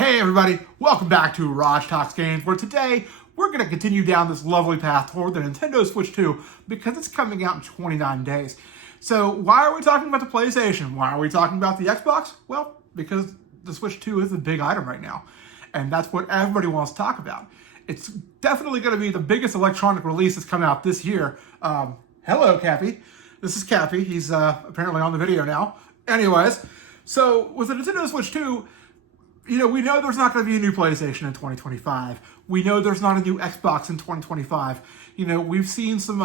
Hey everybody, welcome back to Raj Talks Games, where today we're going to continue down this lovely path toward the Nintendo Switch 2 because it's coming out in 29 days. So why are we talking about the PlayStation? Why are we talking about the Xbox? Well, because the Switch 2 is the big item right now, and that's what everybody wants to talk about. It's definitely going to be the biggest electronic release that's come out this year. Hello, Cappy. This is Cappy. He's apparently on the video now. Anyways, so with the Nintendo Switch 2, we know there's not going to be a new PlayStation in 2025. We know there's not a new Xbox in 2025. We've seen some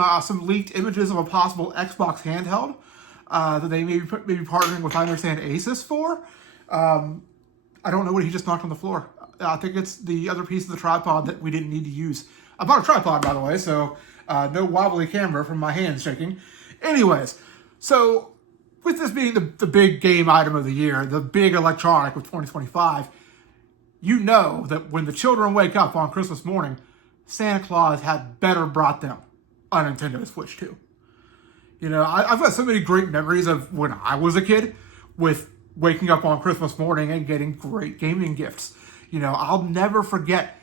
leaked images of a possible Xbox handheld that they may be partnering with, I understand, Asus for. I don't know what he just knocked on the floor. I think it's the other piece of the tripod that we didn't need to use. I bought a tripod, by the way, so no wobbly camera from my hands shaking. Anyways, so with this being the big game item of the year, the big electronic of 2025, you know that when the children wake up on Christmas morning, Santa Claus had better brought them a Nintendo Switch 2. I've got so many great memories of when I was a kid with waking up on Christmas morning and getting great gaming gifts. I'll never forget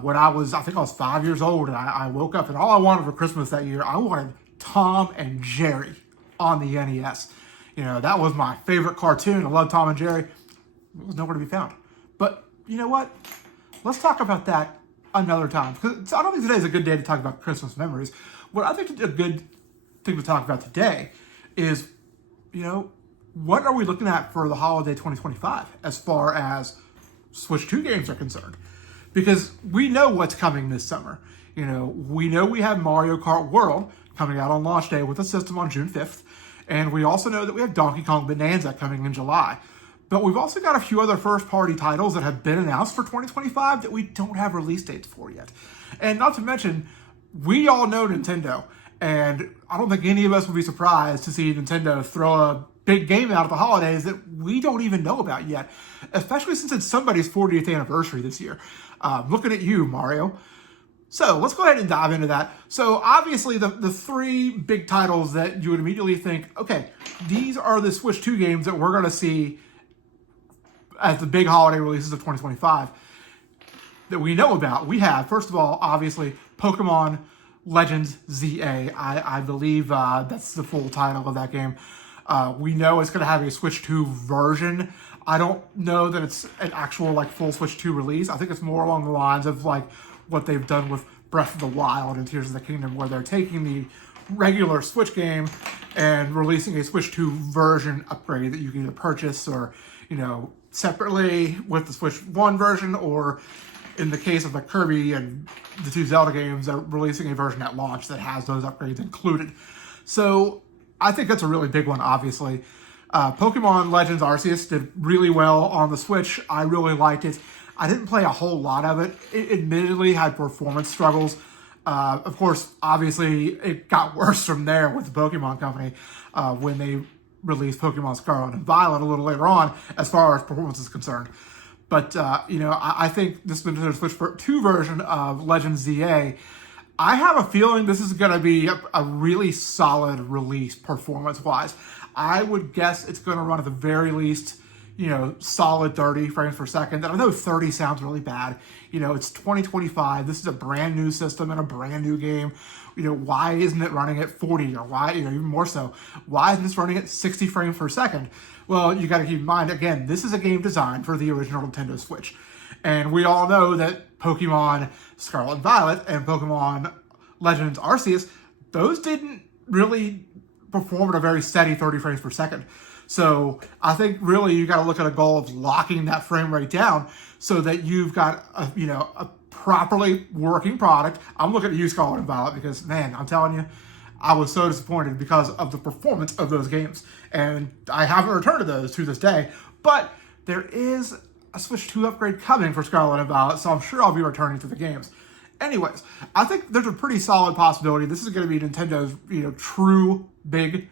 when I think I was 5 years old, and I woke up and all I wanted for Christmas that year, I wanted Tom and Jerry on the NES. That was my favorite cartoon. I love Tom and Jerry. It was nowhere to be found. But you know what? Let's talk about that another time. Because I don't think today is a good day to talk about Christmas memories. What I think is a good thing to talk about today is, what are we looking at for the holiday 2025 as far as Switch 2 games are concerned? Because we know what's coming this summer. We know we have Mario Kart World coming out on launch day with a system on June 5th. And we also know that we have Donkey Kong Bonanza coming in July. But we've also got a few other first-party titles that have been announced for 2025 that we don't have release dates for yet. And not to mention, we all know Nintendo. And I don't think any of us would be surprised to see Nintendo throw a big game out at the holidays that we don't even know about yet. Especially since it's somebody's 40th anniversary this year. Looking at you, Mario. So let's go ahead and dive into that. So obviously the three big titles that you would immediately think, okay, these are the Switch 2 games that we're going to see as the big holiday releases of 2025 that we know about. We have, first of all, obviously, Pokemon Legends ZA. I believe that's the full title of that game. We know it's going to have a Switch 2 version. I don't know that it's an actual full Switch 2 release. I think it's more along the lines of what they've done with Breath of the Wild and Tears of the Kingdom, where they're taking the regular Switch game and releasing a Switch 2 version upgrade that you can either purchase or, separately with the Switch 1 version, or in the case of Kirby and the two Zelda games, they're releasing a version at launch that has those upgrades included. So I think that's a really big one, obviously. Pokemon Legends Arceus did really well on the Switch. I really liked it. I didn't play a whole lot of it. It admittedly had performance struggles. Of course, obviously, it got worse from there with the Pokemon Company when they released Pokemon Scarlet and Violet a little later on as far as performance is concerned. But, I think this Nintendo Switch 2 version of Legends ZA, I have a feeling this is going to be a really solid release performance-wise. I would guess it's going to run at the very least solid 30 frames per second. And I know 30 sounds really bad. It's 2025. This is a brand new system and a brand new game. Why isn't it running at 40 or why, even more so, why isn't this running at 60 frames per second? Well, you got to keep in mind, again, this is a game designed for the original Nintendo Switch. And we all know that Pokemon Scarlet and Violet and Pokemon Legends Arceus, those didn't really perform at a very steady 30 frames per second. So I think really you got to look at a goal of locking that frame rate down so that you've got a properly working product. I'm looking at you, Scarlet and Violet, because man, I'm telling you, I was so disappointed because of the performance of those games, and I haven't returned to those to this day. But there is a Switch 2 upgrade coming for Scarlet and Violet, so I'm sure I'll be returning to the games. Anyways, I think there's a pretty solid possibility this is going to be Nintendo's true big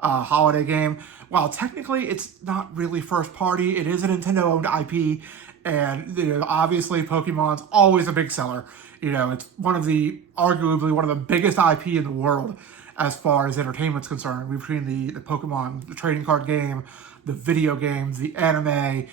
holiday game. While technically it's not really first party, it is a Nintendo-owned IP, and obviously Pokemon's always a big seller. It's arguably one of the biggest IP in the world as far as entertainment's concerned. Between the Pokemon, the trading card game, the video games, the anime,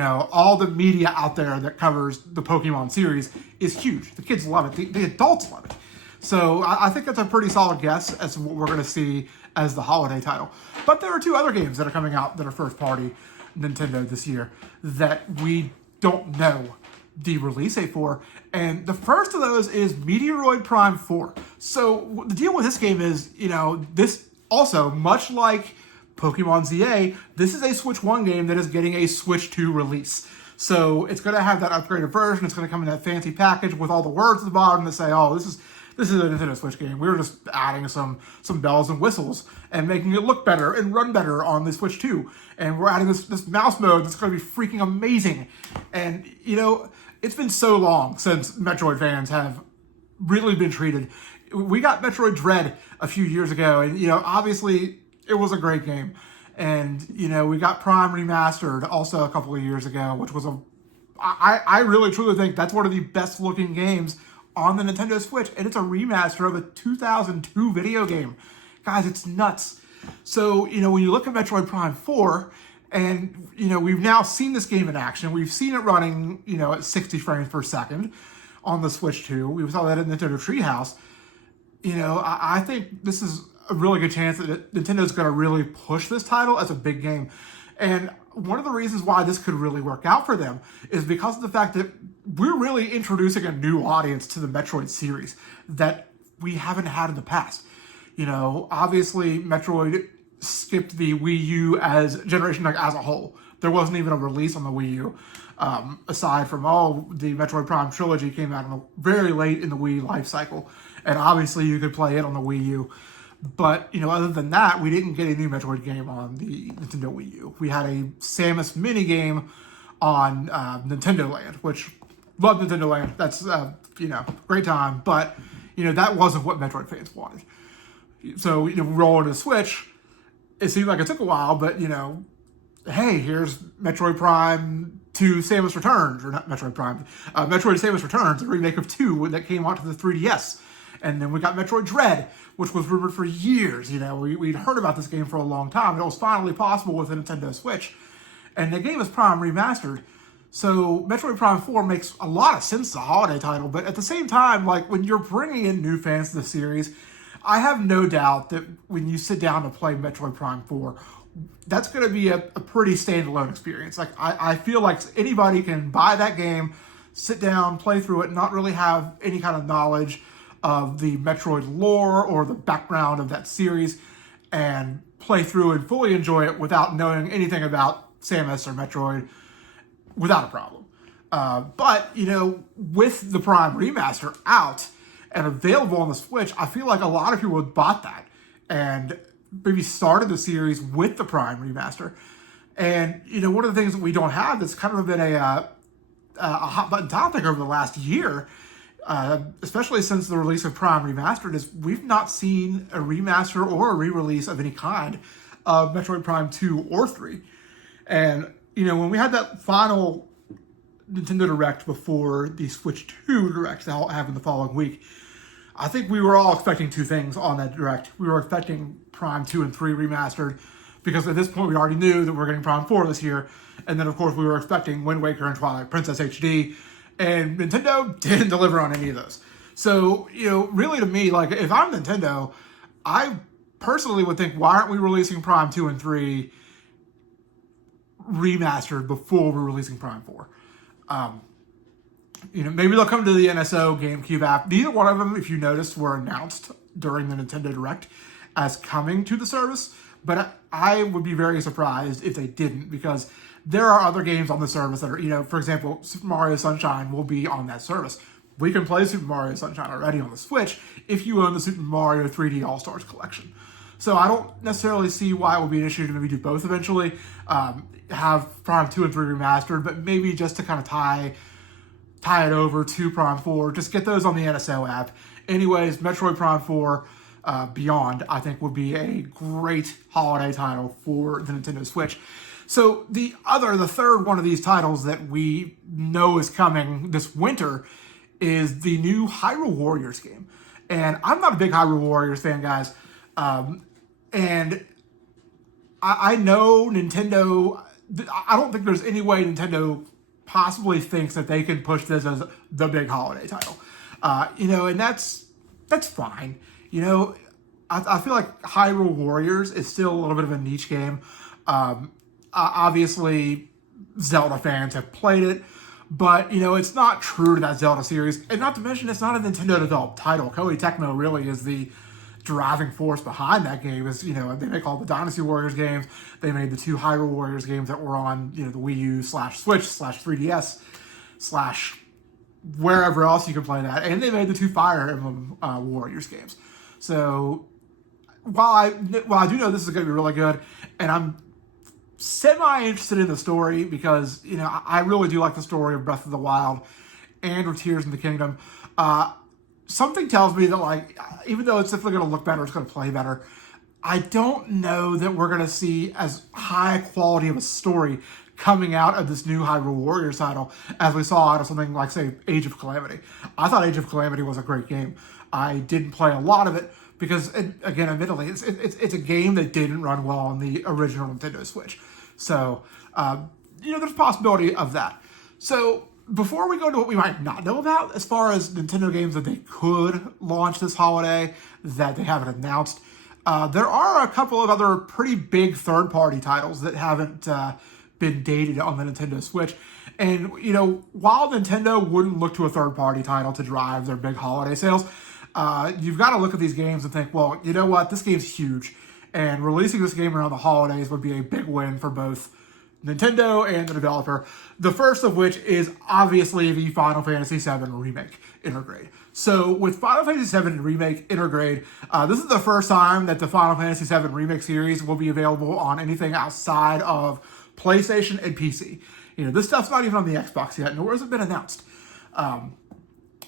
all the media out there that covers the Pokemon series is huge. The kids love it. The adults love it. So I think that's a pretty solid guess as to what we're going to see as the holiday title. But there are 2 other games that are coming out that are first-party Nintendo this year that we don't know the release date for. And the first of those is Meteoroid Prime 4. So the deal with this game is, this also, much like Pokemon ZA, this is a Switch 1 game that is getting a Switch 2 release. So it's going to have that upgraded version. It's going to come in that fancy package with all the words at the bottom that say, oh, this is a Nintendo Switch game. We're just adding some bells and whistles and making it look better and run better on the Switch 2. And we're adding this mouse mode that's going to be freaking amazing. And, it's been so long since Metroid fans have really been treated. We got Metroid Dread a few years ago, and, obviously it was a great game. And, we got Prime Remastered also a couple of years ago, which was I really truly think that's one of the best looking games on the Nintendo Switch, and it's a remaster of a 2002 video game. Guys, it's nuts. So, when you look at Metroid Prime 4, and, we've now seen this game in action. We've seen it running, at 60 frames per second on the Switch 2. We saw that in Nintendo Treehouse. I think this is a really good chance that Nintendo's going to really push this title as a big game. And one of the reasons why this could really work out for them is because of the fact that we're really introducing a new audience to the Metroid series that we haven't had in the past. Obviously, Metroid skipped the Wii U as generation as a whole. There wasn't even a release on the Wii U, aside from, the Metroid Prime trilogy came out very late in the Wii life cycle, and obviously you could play it on the Wii U. But, other than that, we didn't get a new Metroid game on the Nintendo Wii U. We had a Samus mini game on Nintendo Land, which, love Nintendo Land. That's, great time. But, that wasn't what Metroid fans wanted. So, we roll into the Switch. It seemed like it took a while, but, hey, here's Metroid Prime 2 Samus Returns, or not Metroid Prime, Metroid Samus Returns, a remake of 2 that came out to the 3DS. And then we got Metroid Dread, which was rumored for years. We'd heard about this game for a long time. It was finally possible with the Nintendo Switch. And the game is Prime Remastered. So Metroid Prime 4 makes a lot of sense as a holiday title. But at the same time, when you're bringing in new fans to the series, I have no doubt that when you sit down to play Metroid Prime 4, that's going to be a pretty standalone experience. I feel like anybody can buy that game, sit down, play through it, not really have any kind of knowledge of the Metroid lore or the background of that series, and play through and fully enjoy it without knowing anything about Samus or Metroid without a problem. But, with the Prime Remaster out and available on the Switch, I feel like a lot of people have bought that and maybe started the series with the Prime Remaster. And, one of the things that we don't have that's kind of been a hot button topic over the last year, especially since the release of Prime Remastered, is we've not seen a remaster or a re-release of any kind of Metroid Prime 2 or 3. And, when we had that final Nintendo Direct before the Switch 2 Direct that happened the following week, I think we were all expecting 2 things on that Direct. We were expecting Prime 2 and 3 remastered, because at this point we already knew that we're getting Prime 4 this year. And then, of course, we were expecting Wind Waker and Twilight Princess HD, and Nintendo didn't deliver on any of those. So, really to me, if I'm Nintendo, I personally would think, why aren't we releasing Prime 2 and 3 remastered before we're releasing Prime 4? Maybe they'll come to the NSO GameCube app. Neither one of them, if you noticed, were announced during the Nintendo Direct as coming to the service. But I would be very surprised if they didn't, because there are other games on the service that are, for example, Super Mario Sunshine will be on that service. We can play Super Mario Sunshine already on the Switch if you own the Super Mario 3D All-Stars collection. So I don't necessarily see why it would be an issue to maybe do both eventually, have Prime 2 and 3 remastered, but maybe just to kind of tie it over to Prime 4, just get those on the NSO app. Anyways, Metroid Prime 4 Beyond, I think, would be a great holiday title for the Nintendo Switch. So the third one of these titles that we know is coming this winter is the new Hyrule Warriors game. And I'm not a big Hyrule Warriors fan, guys. And I know Nintendo I don't think there's any way Nintendo possibly thinks that they can push this as the big holiday title. And that's fine. I feel like Hyrule Warriors is still a little bit of a niche game. Obviously, Zelda fans have played it, but it's not true to that Zelda series, and not to mention it's not a Nintendo developed title. Koei Tecmo really is the driving force behind that game. Is they make all the Dynasty Warriors games. They made the 2 Hyrule Warriors games that were on the Wii U / Switch / 3DS / wherever else you can play that, and they made the 2 Fire Emblem Warriors games. So while I do know this is going to be really good, and I'm semi-interested in the story because, I really do like the story of Breath of the Wild and of Tears in the Kingdom. Something tells me that, even though it's definitely going to look better, it's going to play better, I don't know that we're going to see as high quality of a story coming out of this new Hyrule Warriors title as we saw out of something like, say, Age of Calamity. I thought Age of Calamity was a great game. I didn't play a lot of it because, again, admittedly, it's a game that didn't run well on the original Nintendo Switch. So, there's a possibility of that. So, before we go to what we might not know about, as far as Nintendo games that they could launch this holiday that they haven't announced, there are a couple of other pretty big third-party titles that haven't been dated on the Nintendo Switch. And, while Nintendo wouldn't look to a third-party title to drive their big holiday sales, you've got to look at these games and think, well, you know what, this game's huge. And releasing this game around the holidays would be a big win for both Nintendo and the developer. The first of which is obviously the Final Fantasy VII Remake Intergrade. So with Final Fantasy VII Remake Intergrade, this is the first time that the Final Fantasy VII Remake series will be available on anything outside of PlayStation and PC. This stuff's not even on the Xbox yet, nor has it been announced. And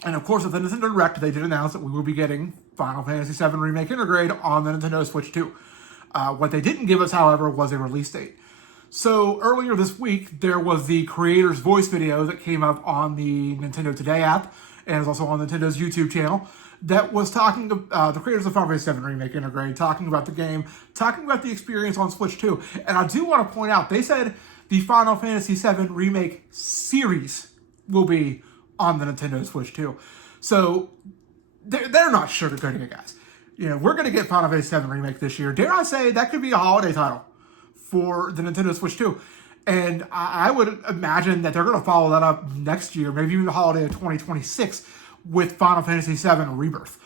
of course, at the Nintendo Direct, they did announce that we will be getting Final Fantasy VII Remake Intergrade on the Nintendo Switch 2. What they didn't give us, however, was a release date. So earlier this week, there was the creator's voice video that came up on the Nintendo Today app, and is also on Nintendo's YouTube channel, that was talking to the creators of Final Fantasy VII Remake Intergrade, talking about the game, talking about the experience on Switch 2. And I do want to point out, they said the Final Fantasy VII Remake series will be on the Nintendo Switch 2. So they're not sugarcoating it, guys. We're going to get Final Fantasy VII Remake this year. Dare I say, that could be a holiday title for the Nintendo Switch 2. And I would imagine that they're going to follow that up next year, maybe even the holiday of 2026, with Final Fantasy VII Rebirth.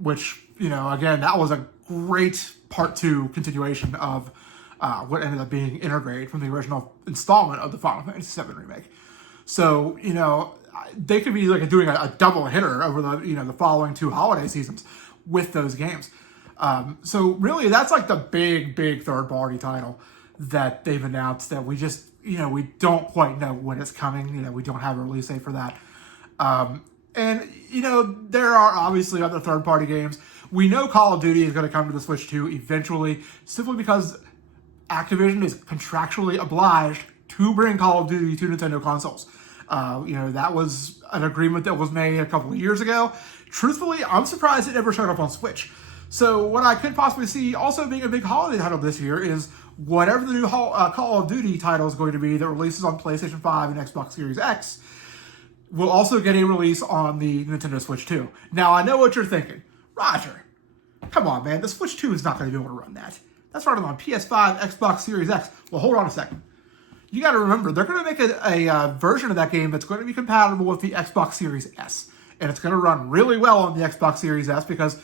Which, again, that was a great Part 2 continuation of what ended up being Intergrade from the original installment of the Final Fantasy VII Remake. So, they could be doing a double hitter over the following 2 holiday seasons with those games. So really, that's the big third-party title that they've announced that we just, we don't quite know when it's coming. We don't have a release date for that. And there are obviously other third-party games. We know Call of Duty is going to come to the Switch 2 eventually, simply because Activision is contractually obliged to bring Call of Duty to Nintendo consoles. That was an agreement that was made a couple of years ago. Truthfully, I'm surprised it never showed up on Switch. So what I could possibly see also being a big holiday title this year is whatever the new Call of Duty title is going to be that releases on PlayStation 5 and Xbox Series X will also get a release on the Nintendo Switch 2. Now, I know what you're thinking. Roger, come on, man. The Switch 2 is not going to be able to run that. That's running on PS5, Xbox Series X. Well, hold on a second. You got to remember, they're going to make a version of that game that's going to be compatible with the Xbox Series S. And it's going to run really well on the Xbox Series S because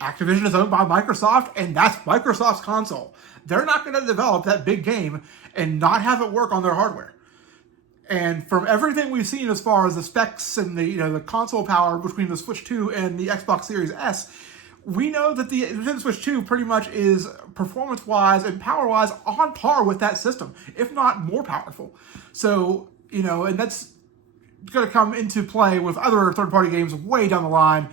Activision is owned by Microsoft, and that's Microsoft's console. They're not going to develop that big game and not have it work on their hardware. And from everything we've seen as far as the specs and the console power between the Switch 2 and the Xbox Series S, we know that the Nintendo Switch 2 pretty much is performance-wise and power-wise on par with that system, if not more powerful. So, and that's going to come into play with other third-party games way down the line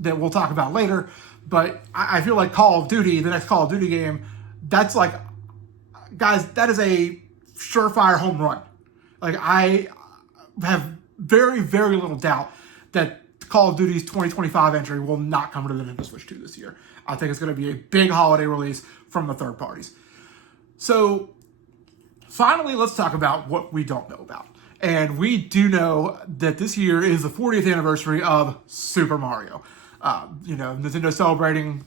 that we'll talk about later. But I feel like Call of Duty, the next Call of Duty game, that's guys, that is a surefire home run. I have very, very little doubt that Call of Duty's 2025 entry will not come to the Nintendo Switch 2 this year. I think it's going to be a big holiday release from the third parties. So, Finally, let's talk about what we don't know about. And we do know that this year is the 40th anniversary of Super Mario. Nintendo's celebrating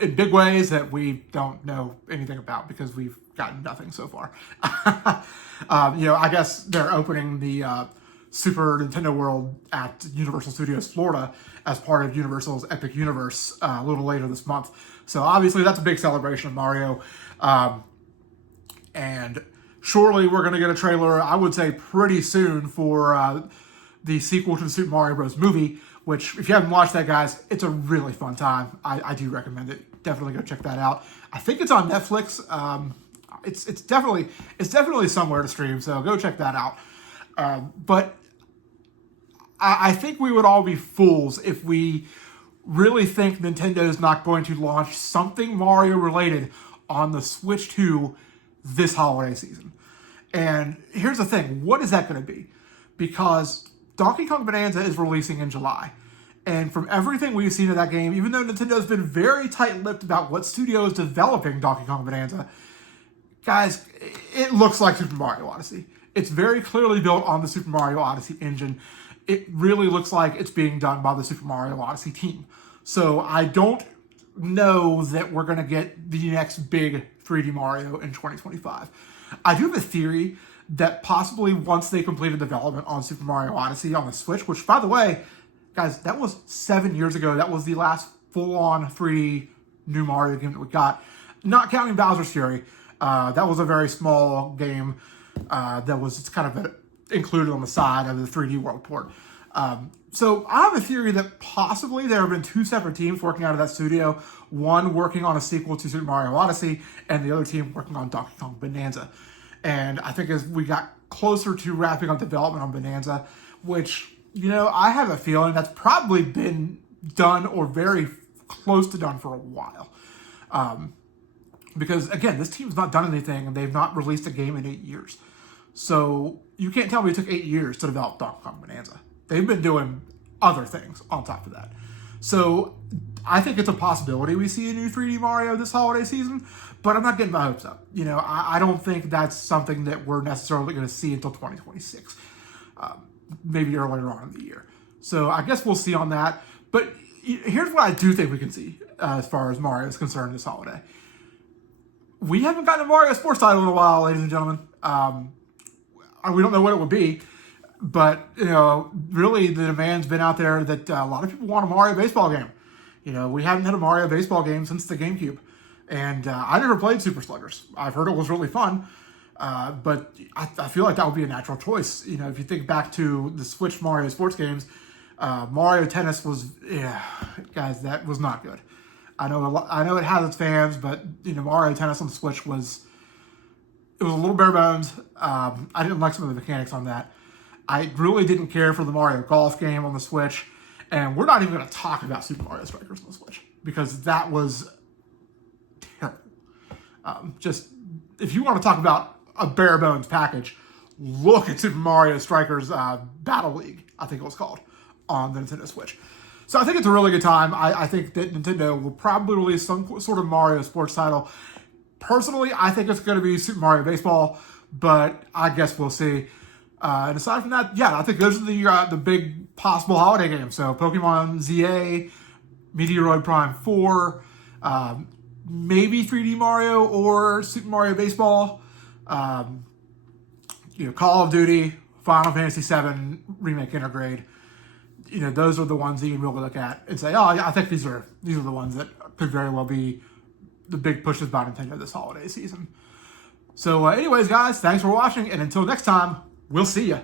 in big ways that we don't know anything about because we've gotten nothing so far. I guess they're opening the Super Nintendo World at Universal Studios Florida as part of Universal's Epic Universe a little later this month. So obviously that's a big celebration of Mario. And surely we're going to get a trailer, I would say, pretty soon for the sequel to the Super Mario Bros. Movie, which, if you haven't watched that, guys, it's a really fun time. I do recommend it. Definitely go check that out. I think it's on Netflix. It's definitely somewhere to stream, so go check that out. But I think we would all be fools if we really think Nintendo's not going to launch something Mario related on the Switch 2 this holiday season. And here's the thing, what is that going to be? Because Donkey Kong Bonanza is releasing in July. And from everything we've seen of that game, even though Nintendo's been very tight-lipped about what studio is developing Donkey Kong Bonanza, guys, it looks like Super Mario Odyssey. It's very clearly built on the Super Mario Odyssey engine. It really looks like it's being done by the Super Mario Odyssey team. So I don't know that we're going to get the next big 3D Mario in 2025. I do have a theory that possibly once they completed development on Super Mario Odyssey on the Switch, which, by the way, guys, that was 7 years ago. That was the last full-on 3D new Mario game that we got. Not counting Bowser's Fury. That was a very small game that was kind of included on the side of the 3D World port. So I have a theory that possibly there have been two separate teams working out of that studio, one working on a sequel to Super Mario Odyssey, and the other team working on Donkey Kong Bonanza. And I think as we got closer to wrapping up development on Bonanza, which, I have a feeling that's probably been done or very close to done for a while. Because, again, this team's not done anything, and they've not released a game in 8 years. So you can't tell me it took 8 years to develop Donkey Kong Bonanza. They've been doing other things on top of that. So I think it's a possibility we see a new 3D Mario this holiday season, but I'm not getting my hopes up. I don't think that's something that we're necessarily going to see until 2026, maybe earlier on in the year. So I guess we'll see on that. But here's what I do think we can see as far as Mario is concerned this holiday. We haven't gotten a Mario sports title in a while, ladies and gentlemen. We don't know what it would be. But, really the demand's been out there that a lot of people want a Mario baseball game. We haven't had a Mario baseball game since the GameCube. And I never played Super Sluggers. I've heard it was really fun. But I feel like that would be a natural choice. If you think back to the Switch Mario sports games, Mario Tennis was, guys, that was not good. I know it has its fans, but, Mario Tennis on the Switch was a little bare bones. I didn't like some of the mechanics on that. I really didn't care for the Mario Golf game on the Switch. And we're not even going to talk about Super Mario Strikers on the Switch because that was terrible. If you want to talk about a bare bones package, look at Super Mario Strikers Battle League, I think it was called, on the Nintendo Switch. So I think it's a really good time. I think that Nintendo will probably release some sort of Mario sports title. Personally, I think it's going to be Super Mario Baseball, but I guess we'll see. And aside from that, I think those are the big possible holiday games. So Pokemon ZA, Meteoroid Prime 4, maybe 3D Mario or Super Mario Baseball, Call of Duty, Final Fantasy VII Remake Intergrade. Those are the ones that you can really look at and say, I think these are the ones that could very well be the big pushes by Nintendo this holiday season. So anyways, guys, thanks for watching, and until next time, we'll see ya.